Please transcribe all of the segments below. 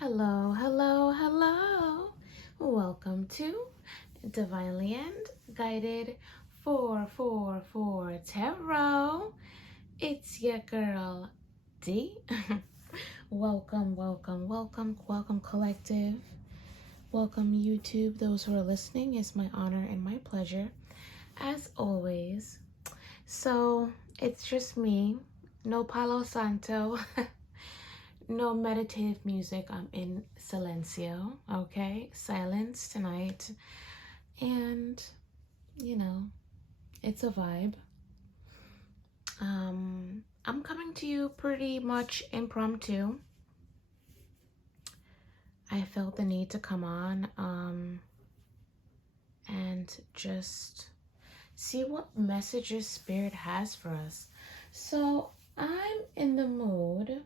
Hello, hello, hello. Welcome to Divinely End Guided 444 Tarot. It's your girl D. Welcome, welcome, welcome, welcome, collective. Welcome, YouTube. Those who are listening, it's my honor and my pleasure, as always. So, it's just me, no Palo Santo. No meditative music. I'm in silencio, okay? Silence tonight. And, it's a vibe. I'm coming to you pretty much impromptu. I felt the need to come on and just see what messages Spirit has for us. So I'm in the mood,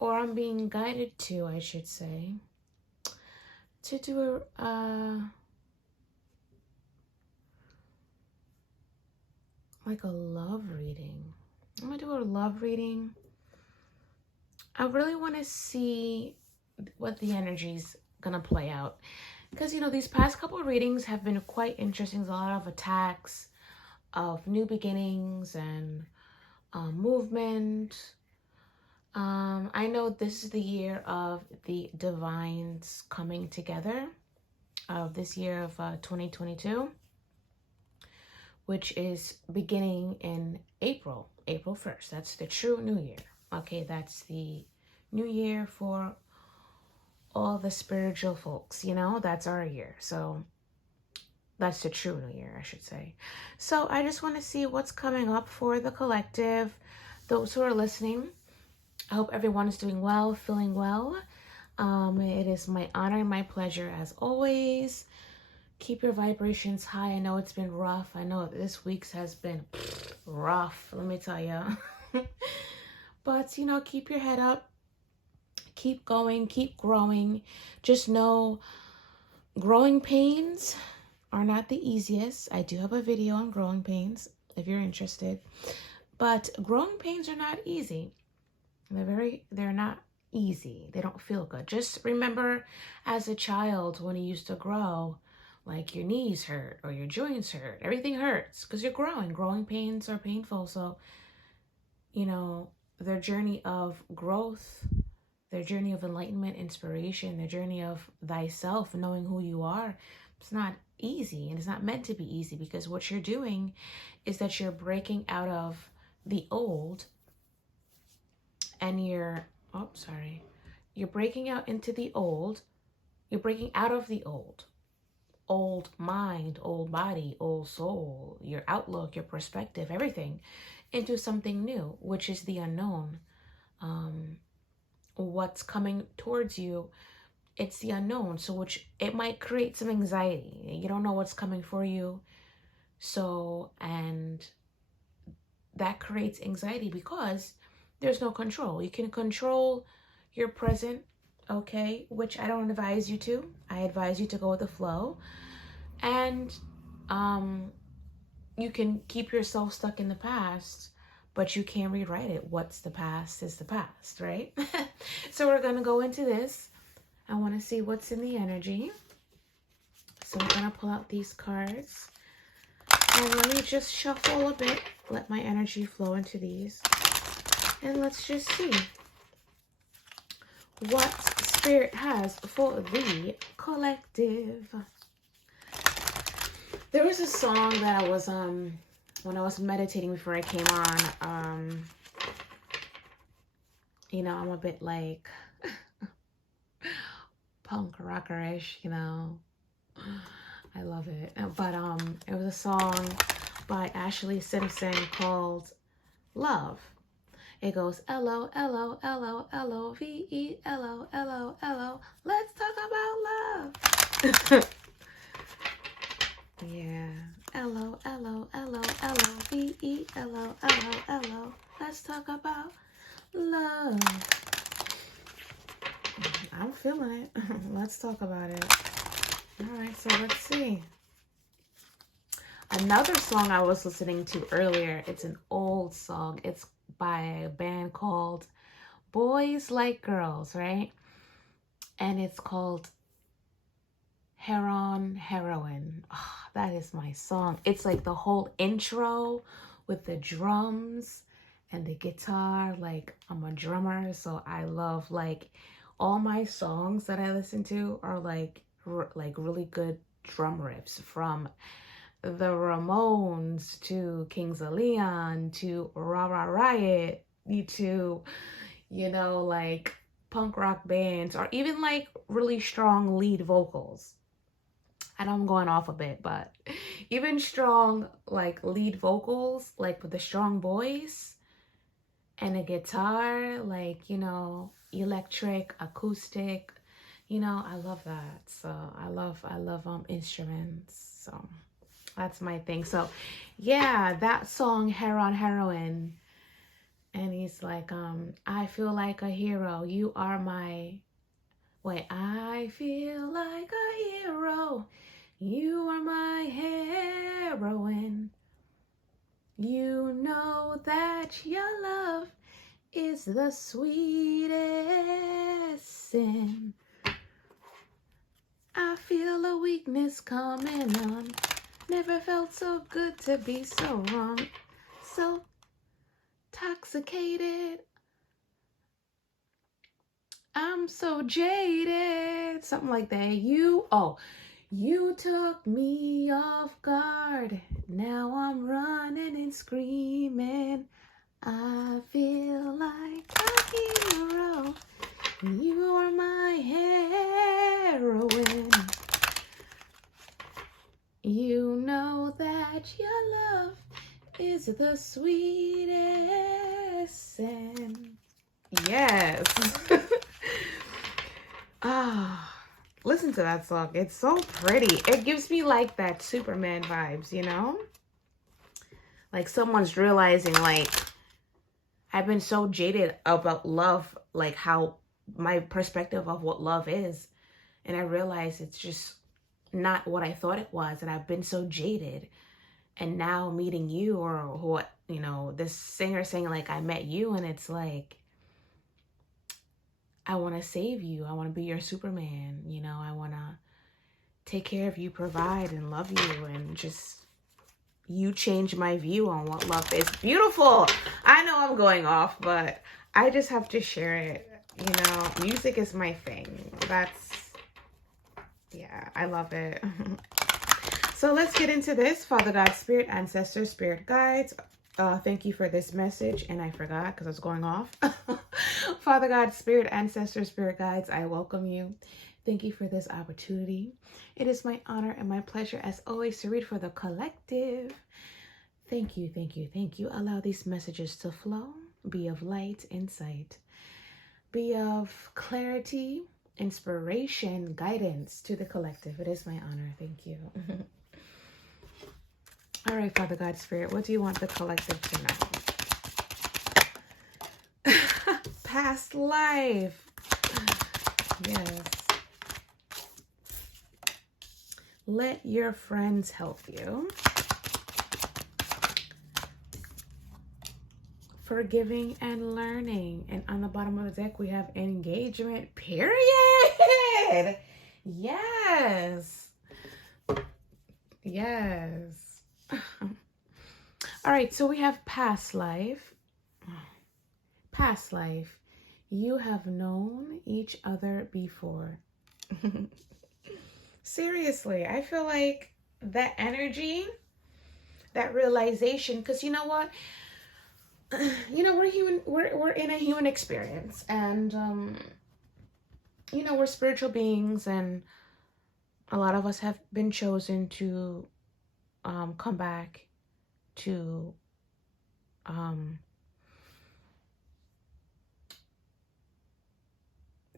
or I'm being guided to, I should say, to do like a love reading. I'm gonna do a love reading. I really want to see what the energy's gonna play out, because these past couple of readings have been quite interesting. There's a lot of attacks of new beginnings and movement. I know this is the year of the divines coming together, of this year of 2022, which is beginning in April 1st. That's the true new year. Okay, that's the new year for all the spiritual folks, that's our year. So that's the true new year, I should say. So I just want to see what's coming up for the collective, those who are listening. I hope everyone is doing well, feeling well. It is my honor and my pleasure, as always. Keep your vibrations high. I know it's been rough. I know this week's has been rough, let me tell you. But, keep your head up. Keep going. Keep growing. Just know growing pains are not the easiest. I do have a video on growing pains if you're interested. But growing pains are not easy. They're not easy. They don't feel good. Just remember, as a child, when you used to grow, like your knees hurt or your joints hurt, everything hurts because you're growing. Growing pains are painful. So, their journey of growth, their journey of enlightenment, inspiration, their journey of thyself, knowing who you are, it's not easy, and it's not meant to be easy, because what you're doing is that you're breaking out of the old, and you're breaking out into the old. You're breaking out of the old mind, old body, old soul, your outlook, your perspective, everything, into something new, which is the unknown. What's coming towards you, it's the unknown. So which it might create some anxiety. You don't know what's coming for you. So, and that creates anxiety because there's no control. You can control your present, okay, which I don't advise you to. I advise you to go with the flow. And you can keep yourself stuck in the past, but you can't rewrite it. What's the past is the past, right? So we're going to go into this. I want to see what's in the energy. So I'm going to pull out these cards. And let me just shuffle a bit. Let my energy flow into these. And let's just see what Spirit has for the collective. There was a song that I was, when I was meditating before I came on, I'm a bit like punk rockerish, I love it. But it was a song by Ashley Simpson called Love. It goes Love. Let's talk about love. Yeah. Love. Let's talk about love. I'm feeling it. Let's talk about it. All right, so let's see. Another song I was listening to earlier, it's an old song. It's by a band called Boys Like Girls, right? and it's called Heroine. Oh, that is my song. It's like the whole intro with the drums and the guitar. Like, I'm a drummer, so I love, like, all my songs that I listen to are like really good drum riffs, from the Ramones to Kings of Leon to Rah Rah Riot to, like punk rock bands, or even like really strong lead vocals. I know I'm going off a bit, but even strong like lead vocals, like with a strong voice and a guitar, like, electric, acoustic, I love that. So I love instruments. So that's my thing. So yeah, that song, Heroine. And he's like, I feel like a hero. You are my, wait, I feel like a hero. You are my heroine. You know that your love is the sweetest sin. I feel a weakness coming on. Never felt so good to be so wrong. So intoxicated. I'm so jaded. Something like that. You took me off guard. Now I'm running and screaming. I feel like a hero. You are my heroine. You know that your love is the sweetest sin. Yes. Ah, listen to that song. It's so pretty. It gives me like that Superman vibes, Like someone's realizing, like, I've been so jaded about love, like how my perspective of what love is. And I realize it's just not what I thought it was. And I've been so jaded. And now meeting you, or what, this singer saying, like, I met you, and it's like, I want to save you. I want to be your Superman. I want to take care of you, provide, and love you. And just, you change my view on what love is. Beautiful. I know I'm going off, but I just have to share it. Music is my thing. Yeah, I love it. So let's get into this. Father God, Spirit, Ancestors, Spirit Guides. Thank you for this message. And I forgot because I was going off. Father God, Spirit, Ancestors, Spirit Guides, I welcome you. Thank you for this opportunity. It is my honor and my pleasure, as always, to read for the collective. Thank you, thank you, thank you. Allow these messages to flow, be of light, insight, be of clarity, inspiration, guidance to the collective. It is my honor. Thank you. All right, Father God, Spirit, what do you want the collective to know? Past life. Yes. Let your friends help you. Forgiving and learning. And on the bottom of the deck, we have engagement, period. Yes. Yes. All right, so we have past life. Past life. You have known each other before. Seriously, I feel like that energy, that realization, because you know what? We're human, we're in a human experience, and we're spiritual beings, and a lot of us have been chosen to come back to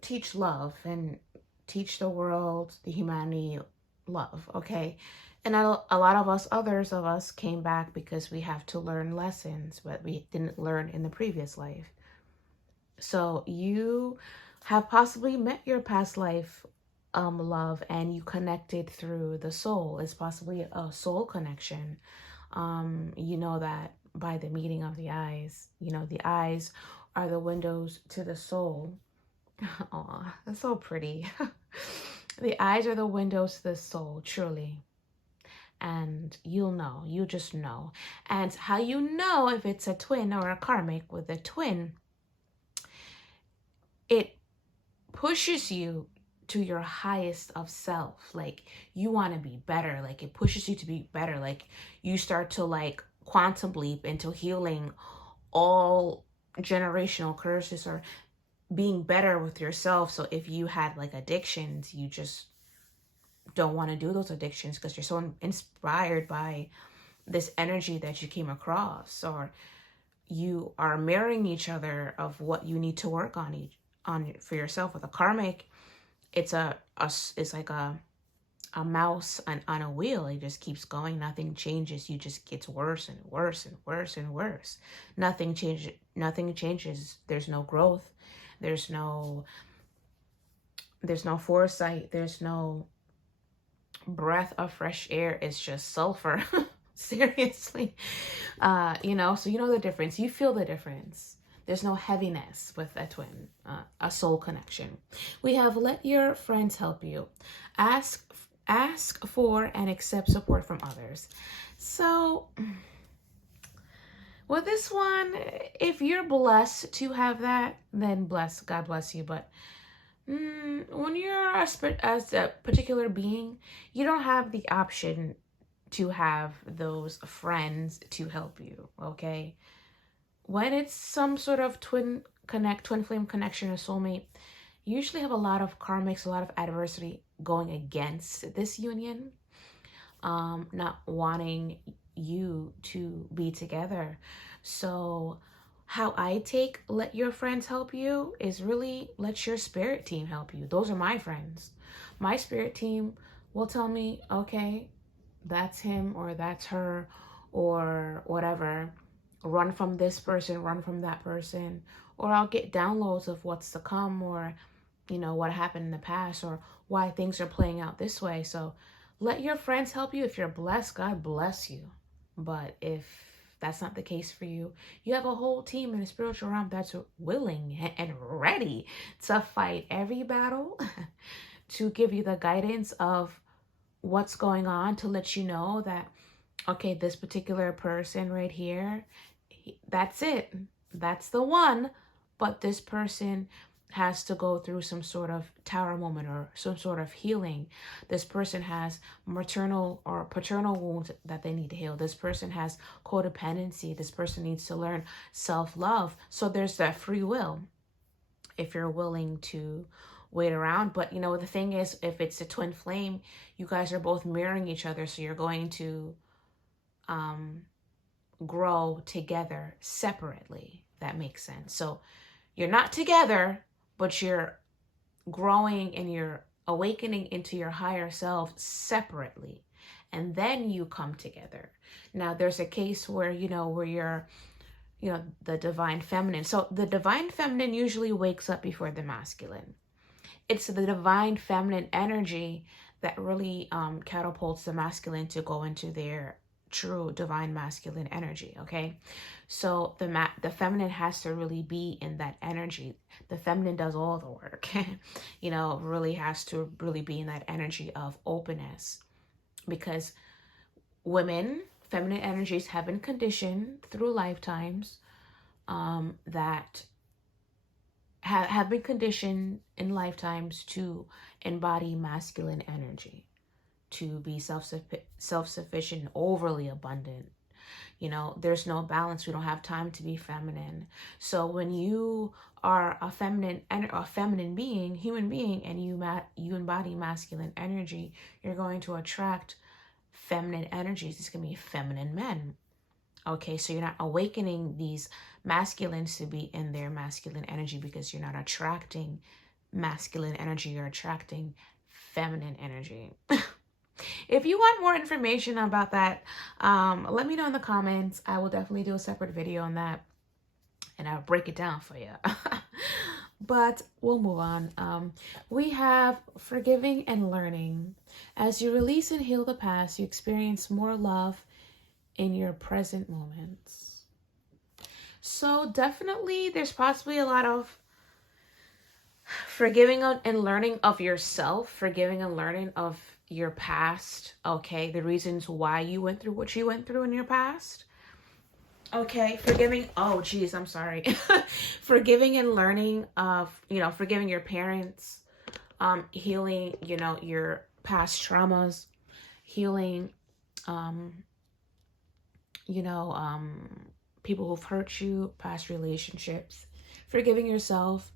teach love and teach the world, the humanity, love. Okay. And a lot of us, others of us, came back because we have to learn lessons that we didn't learn in the previous life. So you have possibly met your past life love, and you connected through the soul. It's possibly a soul connection. You know that by the meeting of the eyes. The eyes are the windows to the soul. Oh, that's so pretty. The eyes are the windows to the soul, truly. And you'll know, you just know. And how you know if it's a twin or a karmic with a twin, it pushes you to your highest of self. Like you want to be better. Like it pushes you to be better. Like you start to like quantum leap into healing all generational curses or being better with yourself. So if you had like addictions, you just don't want to do those addictions because you're so inspired by this energy that you came across, or you are mirroring each other of what you need to work on for yourself. With a karmic, it's like a mouse on a wheel. It just keeps going, nothing changes. You just gets worse and worse and worse and worse. Nothing changes. There's no growth, there's no foresight, there's no breath of fresh air. It's just sulfur. Seriously. So you know the difference. You feel the difference. There's no heaviness with a twin, a soul connection. We have let your friends help you. Ask for and accept support from others. So with this one, if you're blessed to have that, then God bless you. But when you're as a particular being, you don't have the option to have those friends to help you, okay? When it's some sort of twin flame connection or soulmate, you usually have a lot of karmics, a lot of adversity going against this union, not wanting you to be together. So how I take let your friends help you is really let your spirit team help you. Those are my friends. My spirit team will tell me, okay, that's him or that's her or whatever. Run from this person, run from that person. Or I'll get downloads of what's to come, or, what happened in the past, or why things are playing out this way. So let your friends help you. If you're blessed, God bless you. But if that's not the case for you, you have a whole team in the spiritual realm that's willing and ready to fight every battle, to give you the guidance of what's going on, to let you know that, okay, this particular person right here, that's it. That's the one. But this person has to go through some sort of tower moment or some sort of healing. This person has maternal or paternal wounds that they need to heal. This person has codependency. This person needs to learn self-love. So there's that free will if you're willing to wait around. But the thing is, if it's a twin flame, you guys are both mirroring each other. So you're going to grow together separately. That makes sense. So you're not together, but you're growing and you're awakening into your higher self separately. And then you come together. Now there's a case where, where you're, the divine feminine. So the divine feminine usually wakes up before the masculine. It's the divine feminine energy that really catapults the masculine to go into their true divine masculine energy. Okay, so the feminine has to really be in that energy. The feminine does all the work. Really has to really be in that energy of openness, because women, feminine energies, have been conditioned through lifetimes, that have been conditioned in lifetimes to embody masculine energy, to be self-sufficient, overly abundant. There's no balance. We don't have time to be feminine. So when you are a feminine being, human being, and you embody masculine energy, you're going to attract feminine energies. It's going to be feminine men. Okay, so you're not awakening these masculines to be in their masculine energy, because you're not attracting masculine energy. You're attracting feminine energy. If you want more information about that, let me know in the comments. I will definitely do a separate video on that, and I'll break it down for you. But we'll move on. We have forgiving and learning. As you release and heal the past, you experience more love in your present moments. So definitely there's possibly a lot of Forgiving and learning of yourself, forgiving and learning of your past, okay? The reasons why you went through what you went through in your past. Okay, forgiving, oh geez, I'm sorry. Forgiving and learning of, forgiving your parents, healing, your past traumas, healing, um, people who've hurt you, past relationships, forgiving yourself,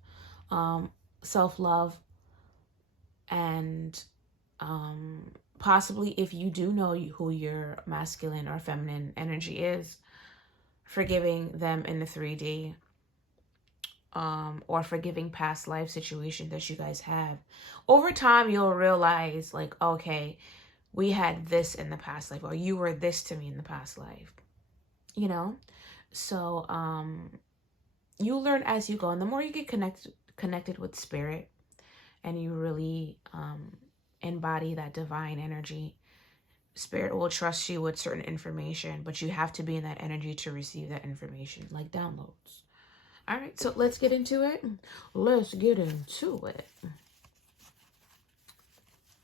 self-love, and possibly if you do know who your masculine or feminine energy is, forgiving them in the 3D, or forgiving past life situations that you guys have. Over time, you'll realize, like, okay, we had this in the past life, or you were this to me in the past life, So, you learn as you go, and the more you get connected with spirit, and you really embody that divine energy, spirit will trust you with certain information, but you have to be in that energy to receive that information, like downloads. All right, so let's get into it.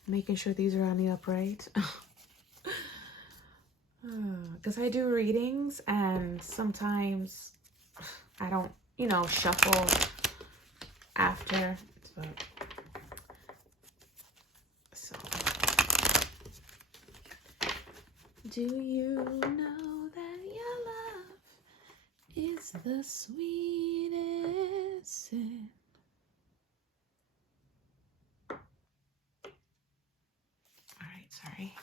Making sure these are on the upright. Because I do readings, and sometimes I don't, shuffle after. So, do you know that your love is the sweetest sin? All right, sorry.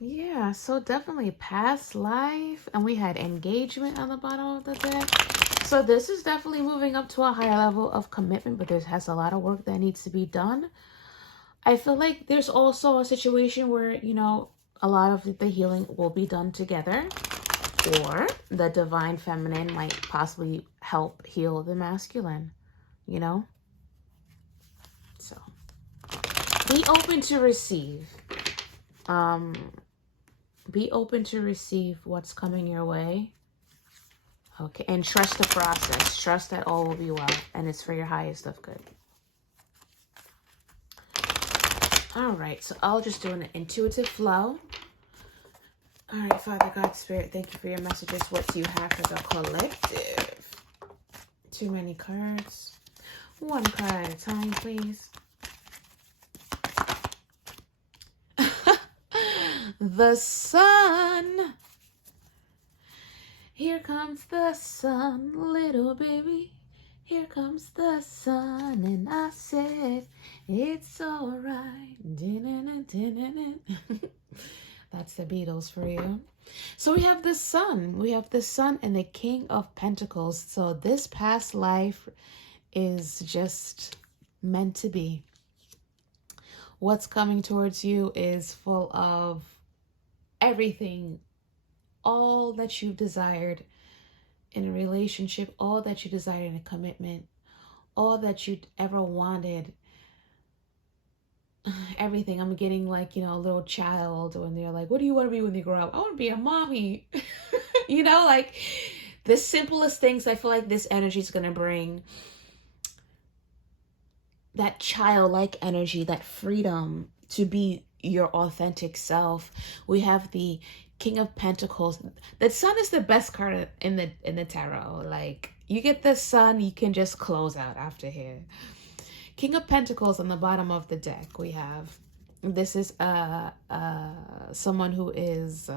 Yeah, so definitely past life, and we had engagement on the bottom of the deck. So this is definitely moving up to a higher level of commitment, but there has a lot of work that needs to be done. I feel like there's also a situation where, a lot of the healing will be done together, or the divine feminine might possibly help heal the masculine, So be open to receive. Be open to receive what's coming your way. Okay, and trust the process. Trust that all will be well, and it's for your highest of good. All right, so I'll just do an intuitive flow. All right, Father God, Spirit, thank you for your messages. What do you have for the collective? Too many cards. One card at a time, please. The sun. Here comes the sun, little baby. Here comes the sun, and I said, it's all right. That's the Beatles for you. So we have the sun. We have the sun and the King of Pentacles. So this past life is just meant to be. What's coming towards you is full of everything, all that you've desired in a relationship, all that you desired in a commitment, all that you'd ever wanted. Everything. I'm getting like, a little child when they're like, what do you want to be when you grow up? I want to be a mommy. Like the simplest things. I feel like this energy is going to bring that childlike energy, that freedom to be your authentic self. We have the King of Pentacles. The sun is the best card in the tarot. Like, you get the sun, you can just close out after here. King of Pentacles on the bottom of the deck. We have, this is someone who is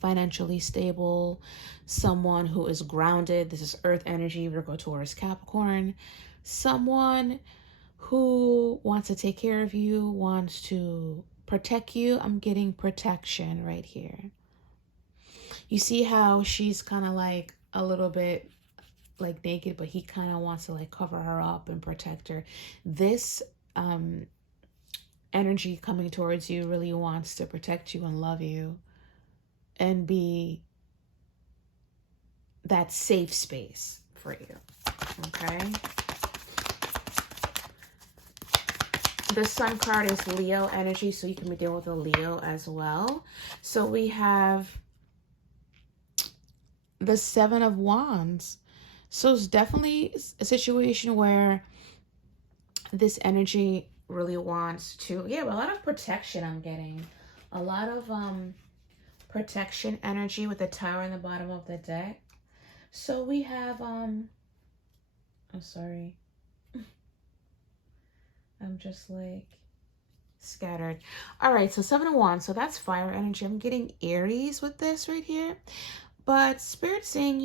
financially stable, someone who is grounded. This is Earth energy, Virgo, Taurus, Capricorn. Someone who wants to take care of you, wants to protect you. I'm getting protection right here. You see how she's kind of like a little bit like naked, but he kind of wants to like cover her up and protect her. This energy coming towards you really wants to protect you and love you and be that safe space for you. Okay. The sun card is Leo energy, so you can be dealing with a Leo as well. So we have the Seven of Wands. So it's definitely a situation where this energy really wants to, yeah, a lot of protection I'm getting. A lot of protection energy with the tower in the bottom of the deck. So we have I'm sorry. I'm just like scattered. All right, so 7 of Wands. So that's fire energy. I'm getting Aries with this right here. But Spirit saying,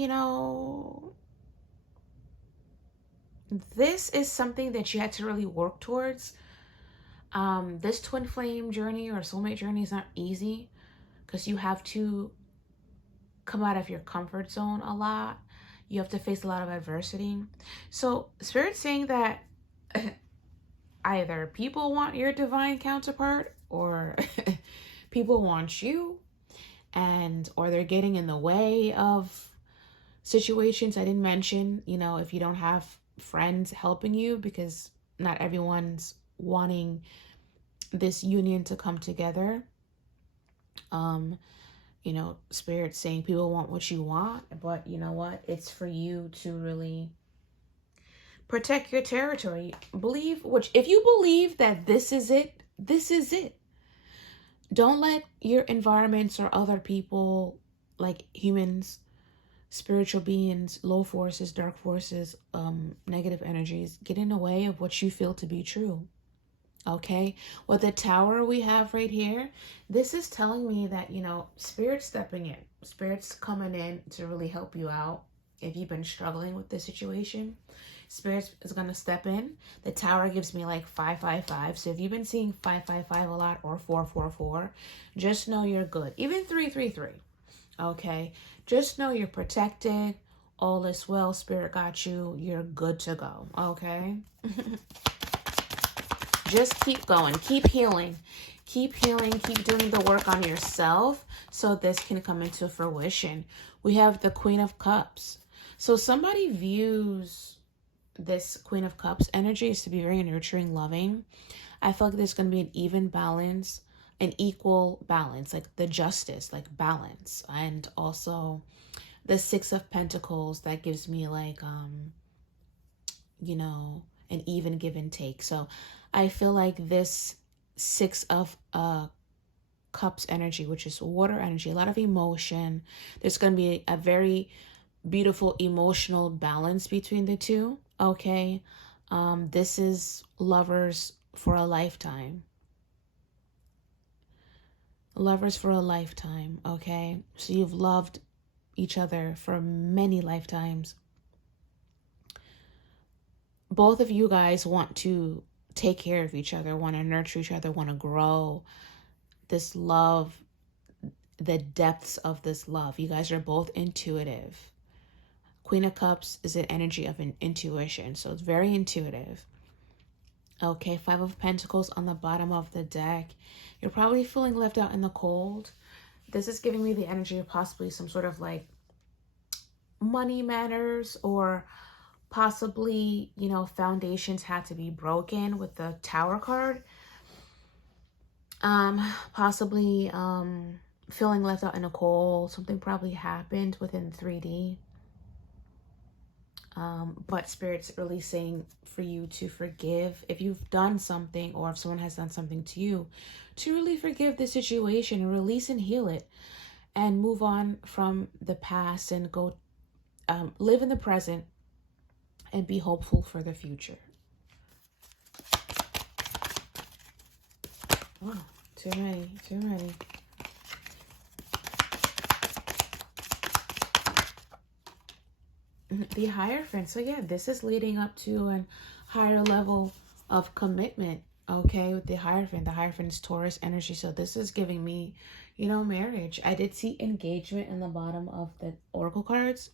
this is something that you had to really work towards. This twin flame journey or soulmate journey is not easy because you have to come out of your comfort zone a lot. You have to face a lot of adversity. So Spirit's saying that either people want your divine counterpart or people want you, and or they're getting in the way of situations. I didn't mention, if you don't have friends helping you, because not everyone's wanting this union to come together. Spirit saying people want what you want, but you know what? It's for you to really protect your territory. If you believe that this is it, this is it. Don't let your environments or other people, like humans, spiritual beings, low forces, dark forces, negative energies, get in the way of what you feel to be true. Okay, with the tower we have right here, this is telling me that, Spirit's stepping in. Spirit's coming in to really help you out. If you've been struggling with this situation, Spirit is going to step in. The tower gives me like 555. So if you've been seeing 555 a lot, or 444, just know you're good. Even 333. Okay, just know you're protected. All is well. Spirit got you. You're good to go. Okay. Just keep going, keep healing, keep doing the work on yourself so this can come into fruition. We have the Queen of Cups. So somebody views this Queen of Cups energy is to be very nurturing, loving. I feel like there's going to be an even balance, an equal balance, like the justice, like balance. And also the Six of Pentacles, that gives me like, an even give and take. So I feel like this Six of Cups energy, which is water energy, a lot of emotion. There's going to be a very beautiful emotional balance between the two. Okay. This is lovers for a lifetime. Lovers for a lifetime. Okay. So you've loved each other for many lifetimes. Both of you guys want to take care of each other, want to nurture each other, want to grow this love, the depths of this love. You guys are both intuitive. Queen of Cups is an energy of an intuition, so it's very intuitive. Okay, Five of Pentacles on the bottom of the deck. You're probably feeling left out in the cold. This is giving me the energy of possibly some sort of like money matters, or possibly, foundations had to be broken with the Tower card. Possibly feeling left out in the cold. Something probably happened within 3D. But Spirit's really saying for you to forgive if you've done something, or if someone has done something to you, to really forgive the situation, release and heal it, and move on from the past and go live in the present and be hopeful for the future. Oh, too many. The Hierophant. So yeah, this is leading up to a higher level of commitment. Okay, with the Hierophant. The Hierophant is Taurus energy. So this is giving me, marriage. I did see engagement in the bottom of the Oracle cards.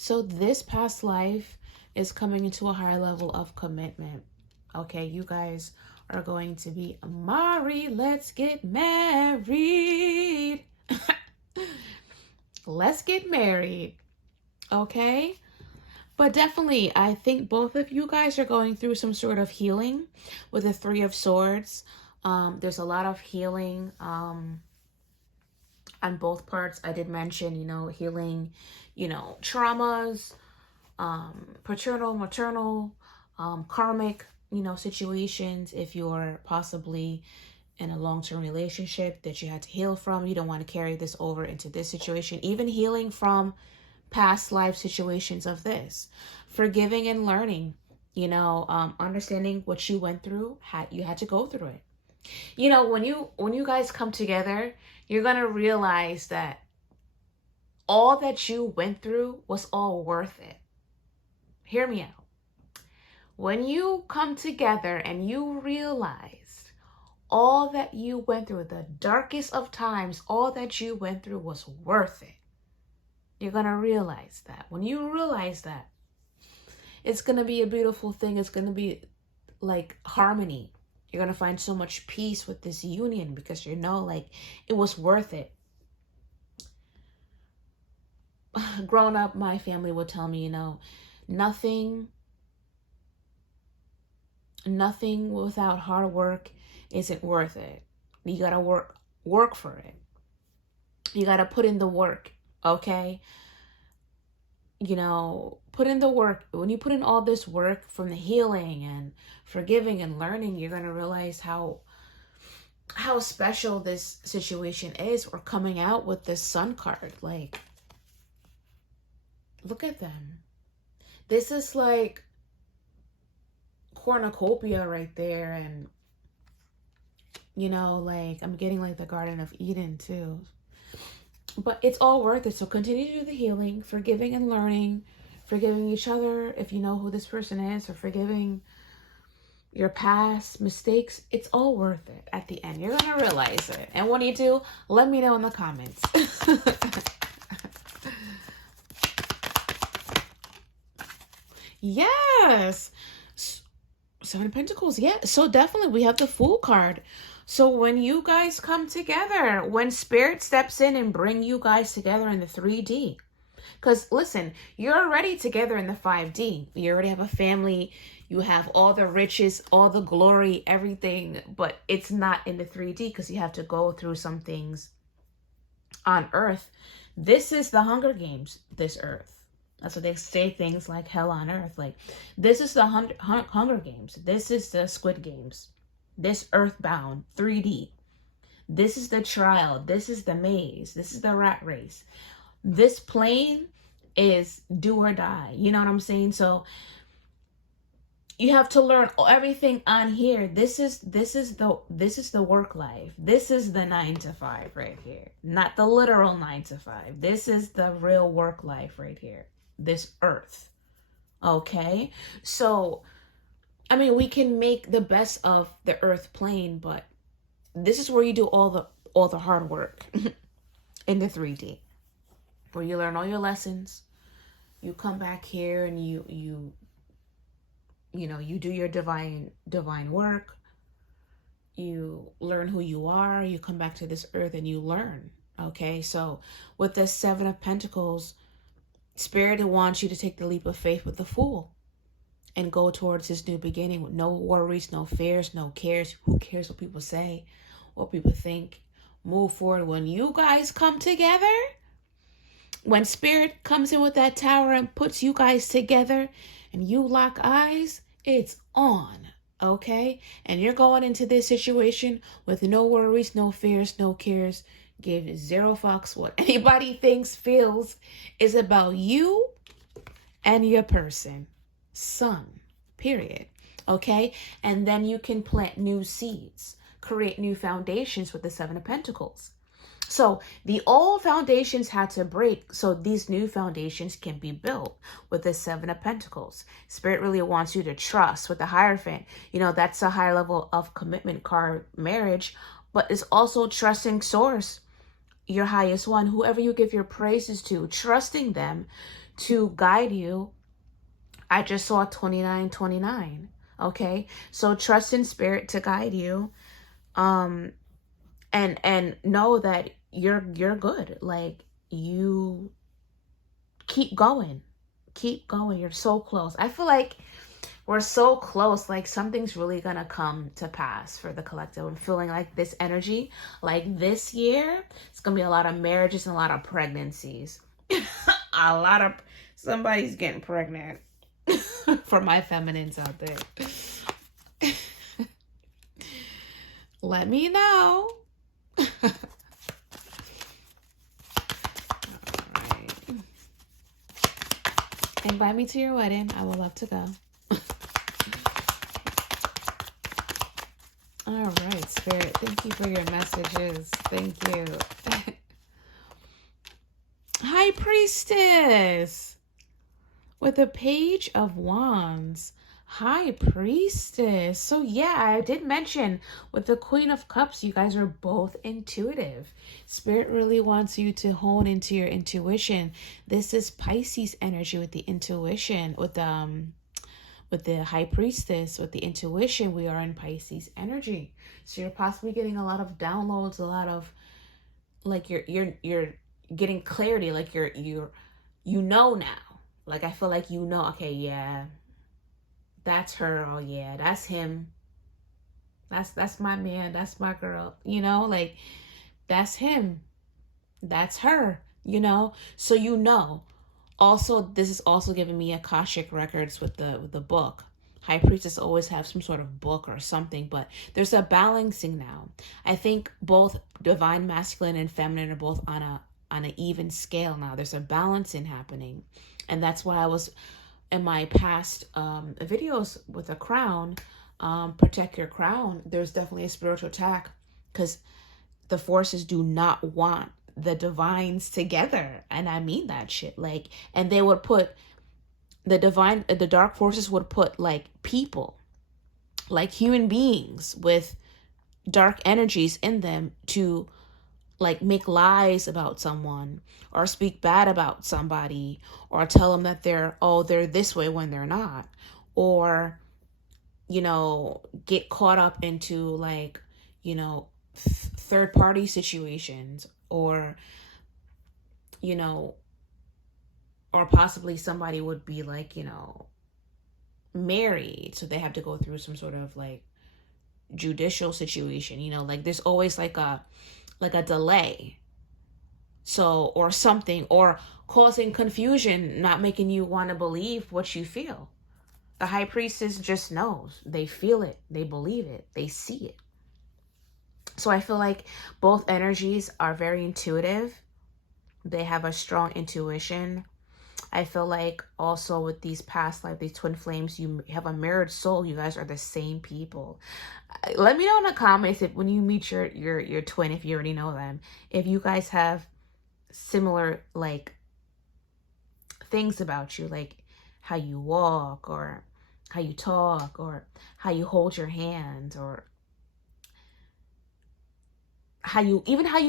So this past life is coming into a higher level of commitment. Okay, you guys are going to be married. Let's get married. Let's get married. Okay? But definitely, I think both of you guys are going through some sort of healing with the Three of Swords. There's a lot of healing on both parts. I did mention, healing, traumas, paternal, maternal, karmic, situations. If you're possibly in a long-term relationship that you had to heal from, you don't want to carry this over into this situation. Even healing from past life situations of this, forgiving and learning, understanding what you went through, you had to go through it. When you guys come together, you're gonna realize that all that you went through was all worth it. Hear me out. When you come together and you realized all that you went through, the darkest of times, all that you went through was worth it. You're going to realize that. When you realize that, it's going to be a beautiful thing. It's going to be like harmony. You're going to find so much peace with this union because like it was worth it. Growing up, my family would tell me, nothing without hard work isn't worth it. You got to work for it. You got to put in the work, okay? Put in the work. When you put in all this work from the healing and forgiving and learning, you're going to realize how special this situation is. We're coming out with this sun card. Like, look at them. This is like cornucopia right there. And, like I'm getting like the Garden of Eden too. But it's all worth it. So continue to do the healing, forgiving and learning, forgiving each other if you know who this person is, or forgiving your past mistakes. It's all worth it at the end. You're going to realize it. And when you do, let me know in the comments. Yes. Seven of Pentacles. Yeah. So definitely we have the Fool card. So when you guys come together, when Spirit steps in and bring you guys together in the 3D, because listen, you're already together in the 5D. You already have a family. You have all the riches, all the glory, everything, but it's not in the 3D because you have to go through some things on Earth. This is the Hunger Games, this Earth. That's what they say, things like hell on earth. Like, this is the Hunger Games. This is the Squid Games. This Earthbound 3D. This is the trial. This is the maze. This is the rat race. This plane is do or die. You know what I'm saying? So you have to learn everything on here. This is the work life. This is the 9 to 5 right here. Not the literal 9 to 5. This is the real work life right here. This Earth. Okay? So I mean, we can make the best of the Earth plane, but this is where you do all the hard work in the 3D, where you learn all your lessons. You come back here and you do your divine work. You learn who you are. You come back to this Earth and you learn. Okay, so with the 7 of Pentacles, Spirit wants you to take the leap of faith with the Fool and go towards this new beginning with no worries, no fears, no cares. Who cares what people say, what people think? Move forward. When you guys come together, when Spirit comes in with that tower and puts you guys together and you lock eyes, it's on, okay? And you're going into this situation with no worries, no fears, no cares. Give 0 fucks what anybody thinks, feels is about you and your person. Sun, period. Okay? And then you can plant new seeds, create new foundations with the 7 of Pentacles. So the old foundations had to break so these new foundations can be built with the 7 of Pentacles. Spirit really wants you to trust with the Hierophant. That's a higher level of commitment card, marriage, but it's also trusting Source, your highest one, whoever you give your praises to, trusting them to guide you. I just saw 2929. Okay, so trust in Spirit to guide you, and know that you're good. Like, you keep going. You're so close. I feel like we're so close. Like, something's really gonna come to pass for the collective. I'm feeling like this energy, like this year, it's gonna be a lot of marriages and a lot of pregnancies. A lot of Somebody's getting pregnant. For my feminines out there. Let me know. Alright. Invite me to your wedding. I would love to go. Alright, Spirit. Thank you for your messages. Thank you. High Priestess. With the Page of Wands. High Priestess. So yeah, I did mention with the Queen of Cups, you guys are both intuitive. Spirit really wants you to hone into your intuition. This is Pisces energy with the intuition, with the High Priestess, with the intuition. We are in Pisces energy. So you're possibly getting a lot of downloads, a lot of like you're getting clarity, like you know now. Like I feel like you know, okay, yeah. That's her. Oh yeah, that's him. That's my man. That's my girl. You know, like that's him. That's her. You know, so you know. Also, this is also giving me Akashic records with the book. High Priestess always have some sort of book or something, but there's a balancing now. I think both divine masculine and feminine are both on an even scale now. There's a balancing happening, and that's why I was in my past videos with a crown, protect your crown. There's definitely a spiritual attack because the forces do not want the divines together, and I mean that shit. Like, and they would put the dark forces would put like people, like human beings with dark energies in them to like make lies about someone or speak bad about somebody or tell them that they're this way when they're not, or get caught up into like third party situations, or or possibly somebody would be like married, so they have to go through some sort of like judicial situation, like there's always like a delay, so, or something, or causing confusion, not making you want to believe what you feel. The High Priestess just knows. They feel it, they believe it, they see it. So I feel like both energies are very intuitive. They have a strong intuition. I feel like also with these past life, these twin flames, you have a mirrored soul. You guys are the same people. Let me know in the comments if when you meet your twin, if you already know them, if you guys have similar like things about you, like how you walk or how you talk or how you hold your hand, or how you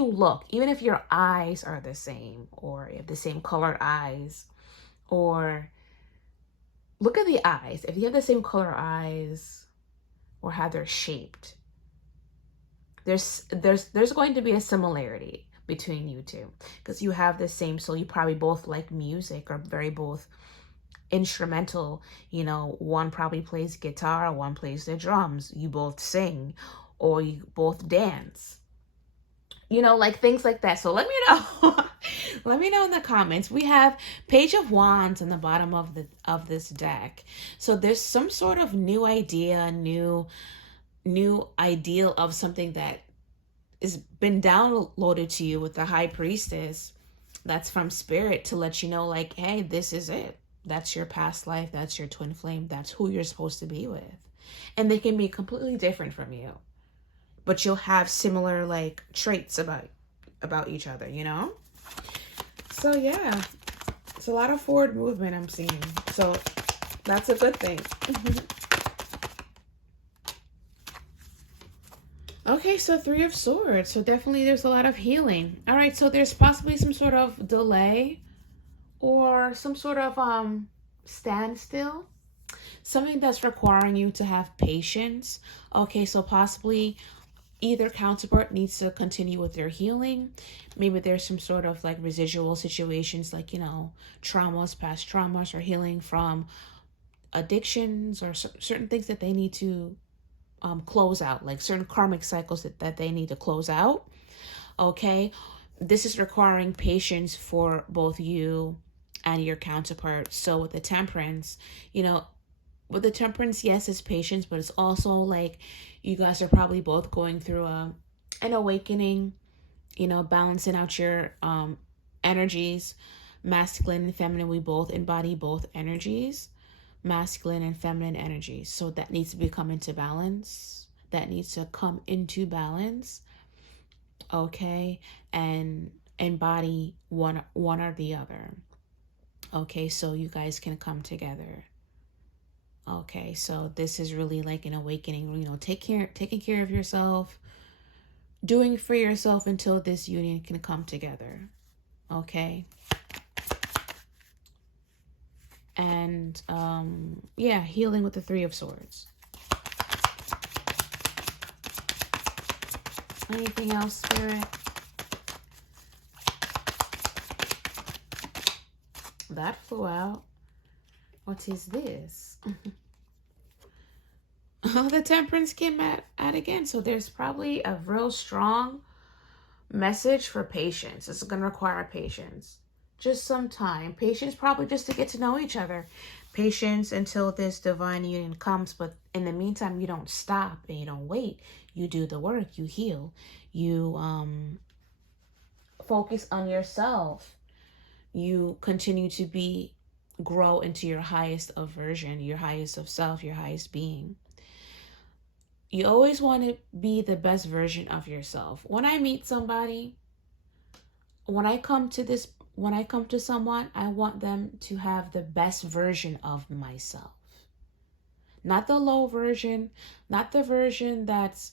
look, even if your eyes are the same, or you have the same colored eyes, or look at the eyes. If you have the same color eyes or how they're shaped, there's going to be a similarity between you two, because you have the same soul. You probably both like music, or very both instrumental. One probably plays guitar, one plays the drums. You both sing, or you both dance. Like things like that. So let me know. Let me know in the comments. We have Page of Wands in the bottom of this deck. So there's some sort of new idea, new ideal of something that has been downloaded to you with the High Priestess. That's from Spirit to let you know, like, hey, this is it. That's your past life. That's your twin flame. That's who you're supposed to be with. And they can be completely different from you, but you'll have similar like traits about each other, So yeah, it's a lot of forward movement I'm seeing. So that's a good thing. Okay, so Three of Swords. So definitely there's a lot of healing. All right, so there's possibly some sort of delay or some sort of standstill. Something that's requiring you to have patience. Okay, so possibly either counterpart needs to continue with their healing. Maybe there's some sort of like residual situations, like, traumas, past traumas, or healing from addictions, or certain things that they need to close out, like certain karmic cycles that they need to close out. Okay, this is requiring patience for both you and your counterpart. So with the Temperance, you know, with the Temperance, yes, it's patience, but it's also like you guys are probably both going through an awakening, you know, balancing out your energies, masculine and feminine. We both embody both energies, masculine and feminine energies. So that needs to become into balance. That needs to come into balance, okay, and embody one or the other. Okay, so you guys can come together. Okay, so this is really like an awakening, you know, taking care of yourself, doing for yourself until this union can come together. Okay. And yeah, healing with the Three of Swords. Anything else, Spirit? That flew out. What is this? Oh, the Temperance came at again. So there's probably a real strong message for patience. This is going to require patience. Just some time. Patience probably just to get to know each other. Patience until this divine union comes. But in the meantime, you don't stop and you don't wait. You do the work. You heal. You focus on yourself. You continue to grow into your highest of version, your highest of self, your highest being. You always want to be the best version of yourself. When I meet somebody, when I come to someone, I want them to have the best version of myself. Not the low version, not the version that's,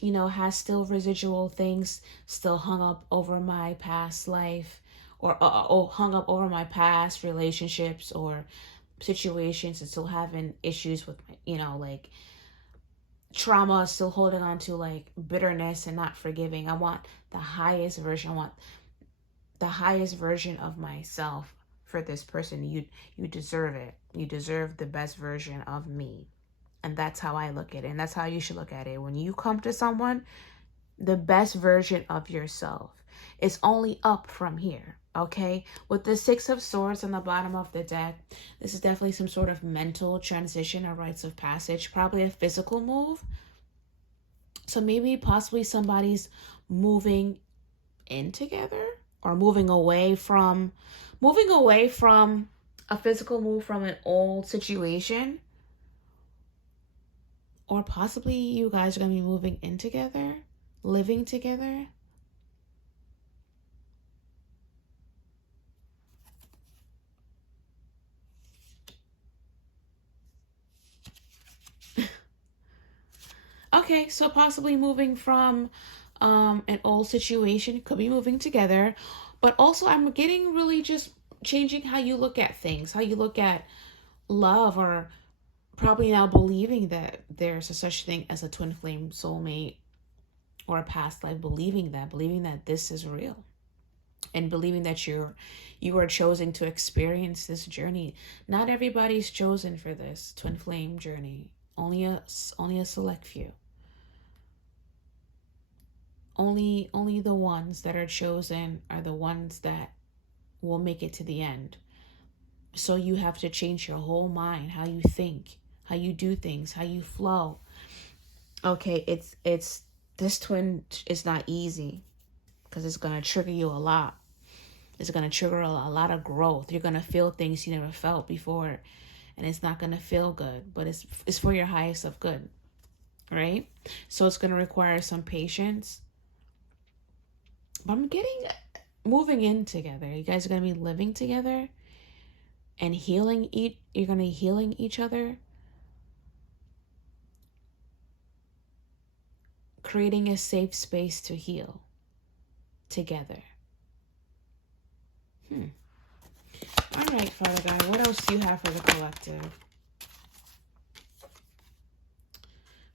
you know, has still residual things still hung up over my past life, or hung up over my past relationships or situations, and still having issues with my, you know, like trauma, still holding on to like bitterness and not forgiving. I want the highest version. I want the highest version of myself for this person. You deserve it. You deserve the best version of me. And that's how I look at it. And that's how you should look at it. When you come to someone, the best version of yourself. It's only up from here. Okay, with the Six of Swords on the bottom of the deck, this is definitely some sort of mental transition or rites of passage, probably a physical move. So maybe possibly somebody's moving in together, or moving away from a physical move from an old situation, or possibly you guys are going to be moving in together, living together. Okay, so possibly moving from an old situation, could be moving together, but also I'm getting really just changing how you look at things, how you look at love, or probably now believing that there's a such thing as a twin flame soulmate or a past life, believing that this is real, and believing that you are chosen to experience this journey. Not everybody's chosen for this twin flame journey. Only a select few. Only the ones that are chosen are the ones that will make it to the end. So you have to change your whole mind, how you think, how you do things, how you flow. Okay, it's this twin is not easy, because it's going to trigger you a lot. It's going to trigger a lot of growth. You're going to feel things you never felt before, and it's not going to feel good, but it's for your highest of good, right? So it's going to require some patience. But I'm getting moving in together. You guys are going to be living together and healing. You're going to be healing each other, creating a safe space to heal together. All right, Father God, what else do you have for the collective?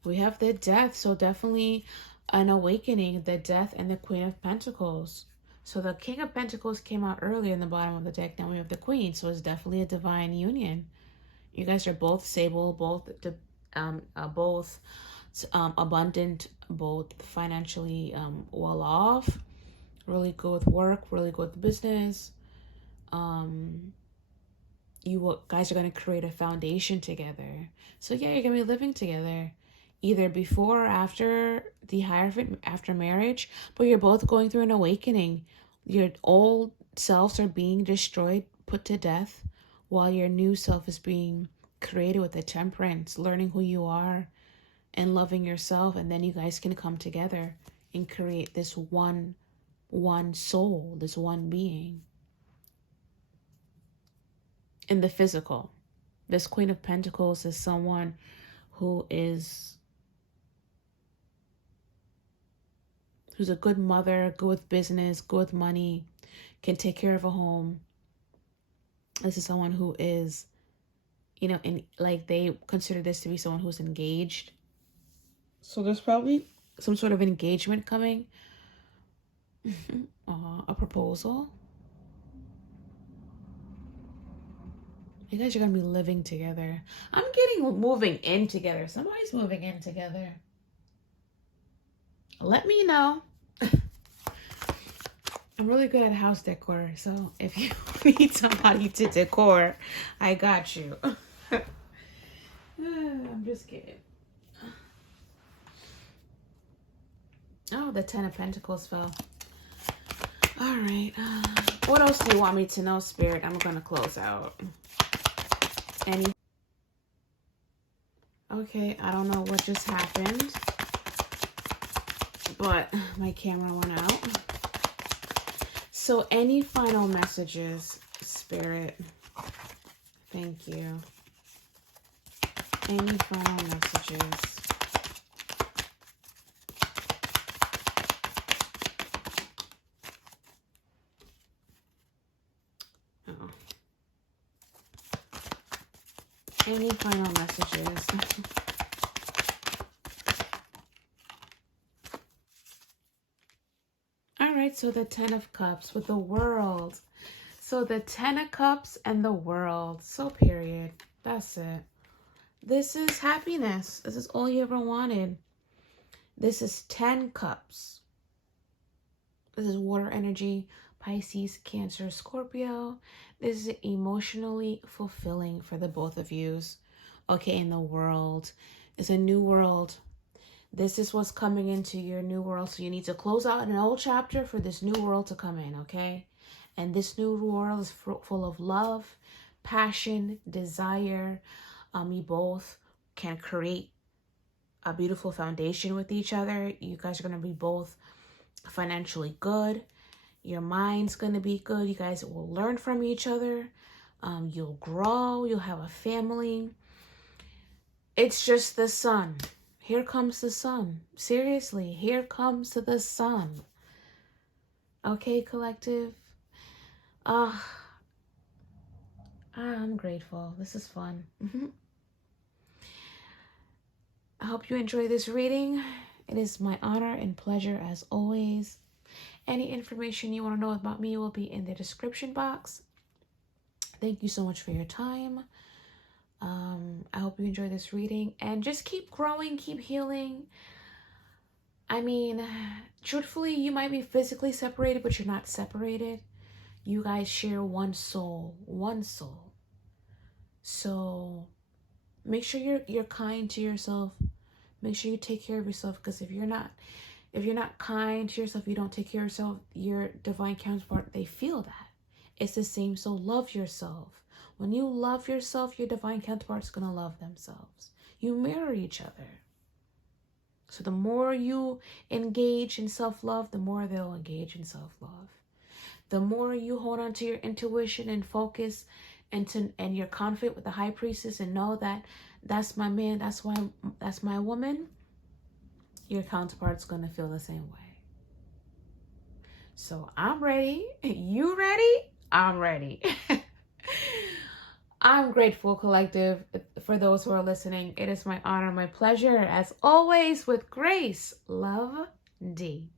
We have the Death, so definitely an awakening, the Death and the Queen of Pentacles. So the King of Pentacles came out earlier in the bottom of the deck. Now we have the Queen, so it's definitely a divine union. You guys are both stable, both abundant, both financially well off, really good with work, really good with business. guys are going to create a foundation together. So yeah, you're going to be living together, either before or after the Hierophant, after marriage, but you're both going through an awakening. Your old selves are being destroyed, put to death, while your new self is being created with the temperance, learning who you are and loving yourself. And then you guys can come together and create this one soul, this one being. In the physical, this Queen of Pentacles is someone who's a good mother, good with business, good with money, can take care of a home. This is someone who is, like they consider this to be someone who's engaged. So there's probably some sort of engagement coming. A proposal. You guys are going to be living together. I'm getting moving in together. Somebody's moving in together. Let me know. I'm really good at house decor, so if you need somebody to decor, I got you. I'm just kidding. Oh, the Ten of Pentacles fell. All right. What else do you want me to know, Spirit? I'm going to close out. Okay, I don't know what just happened, but my camera went out. So any final messages, Spirit? Thank you. Any final messages? Oh. Any final messages? All right, so the Ten of Cups with the World. So the Ten of Cups and the World. So period. That's it. This is happiness. This is all you ever wanted. This is 10 cups. This is water energy. Pisces, Cancer, Scorpio. This is emotionally fulfilling for the both of yous. Okay, in the world. It's a new world. This is what's coming into your new world. So you need to close out an old chapter for this new world to come in, okay? And this new world is full of love, passion, desire. You both can create a beautiful foundation with each other. You guys are going to be both financially good. Your mind's going to be good. You guys will learn from each other. You'll grow. You'll have a family. It's just the sun. Here comes the sun. Seriously, here comes the sun. Okay, collective? I'm grateful. This is fun. I hope you enjoy this reading. It is my honor and pleasure as always. Any information you want to know about me will be in the description box. Thank you so much for your time. I hope you enjoy this reading and just keep growing, keep healing. I mean, truthfully, you might be physically separated, but you're not separated. You guys share one soul. So make sure you're kind to yourself. Make sure you take care of yourself, because if you're not kind to yourself, you don't take care of yourself, your divine counterpart, they feel that. It's the same. So love yourself. When you love yourself, your divine counterpart's going to love themselves. You mirror each other. So the more you engage in self-love, the more they'll engage in self-love. The more you hold on to your intuition and focus and you're confident with the High Priestess and know that that's my man, that's my woman, your counterpart's going to feel the same way. So I'm ready. You ready? I'm ready. I'm grateful, collective, for those who are listening. It is my honor, my pleasure, as always, with grace, love, D.